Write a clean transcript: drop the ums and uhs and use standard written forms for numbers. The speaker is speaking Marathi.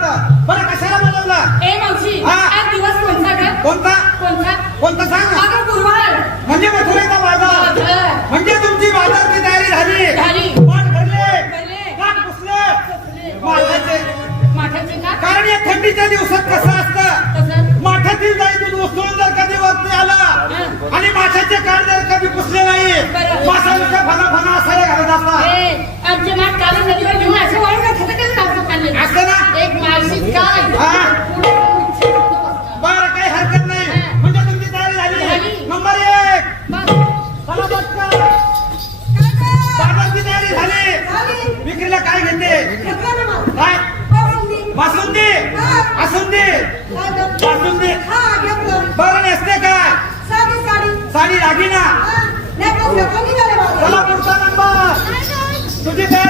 होतं. बरं कशाला बोलवलं? ए मावशी, हा. आज दिवस कोणता ग? कोणता कोणता? कोणता सांग ना. अगं गुरुवार. म्हणजे मथुरेचा बाजार. बाजार. म्हणजे तुमची बाजारची तयारी झाली. झाली. पाट भरले, भरले. काट पुसले, माठाचे. माठाचे का? कारण या थंडीच्या दिवसात कसं असतं, तसं. माठातील गाई दूध उचलून जर कधी वरती आला आणि माठाचे कान जर कधी पुसले नाही, बरं. माशांच्या फना असायला घालत असतात. ए, आमचे माठ काढून नदीवर घेऊन असे वाळून खाते का काढतो खाल्ले? असं ना. एक माळशीत काय? हा. पुढे उंची बसतात. बरं काही हरकत नाही. हा. म्हणजे तुमची तयारी झाली. झाली. नंबर 1 बस. चला पटकन. बाजारची तयारी झाली. विक्रीला काय घेते? काय? बासुंदी. बासुंदी. बासुंदी. बरं नेसते काय? साडी दागिना. चला पुढचा नंबर. तुझी तयारी